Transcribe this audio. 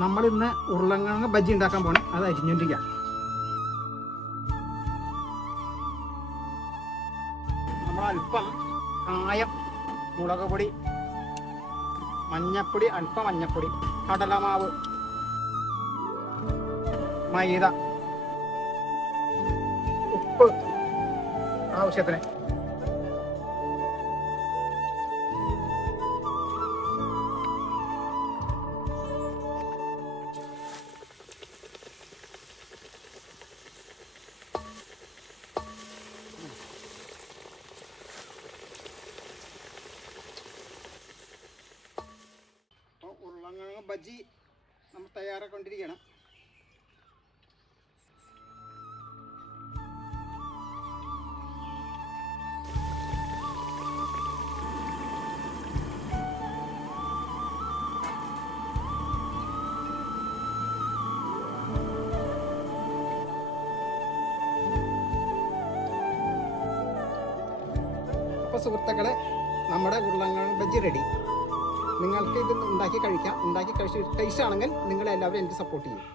നമ്മൾ ഇന്ന് ഉരുളക്കിഴങ്ങ് ബജ്ജി ഉണ്ടാക്കാൻ പോണേ. അത് അരിഞ്ഞോണ്ടിരിക്കാം. നമ്മൾ അല്പം കായം, മുളക് പൊടി, മഞ്ഞപ്പൊടി, അല്പം മഞ്ഞപ്പൊടി, കടലമാവ്, മൈദ, ഉപ്പ് ആവശ്യത്തിന്, ഉരുളക്കിഴങ്ങ് ബജ്ജി നമ്മൾ തയ്യാറാക്കൊണ്ടിരിക്കണം. അപ്പോൾ സുഹൃത്തുക്കളെ, നമ്മുടെ ഉരുളക്കിഴങ്ങ് ബജ്ജി റെഡി. നിങ്ങൾക്ക് ഇത് ഉണ്ടാക്കി കഴിക്കാം. ഉണ്ടാക്കി കഴിച്ചാണെങ്കിൽ നിങ്ങളെല്ലാവരും എനിക്ക് സപ്പോർട്ട് ചെയ്യും.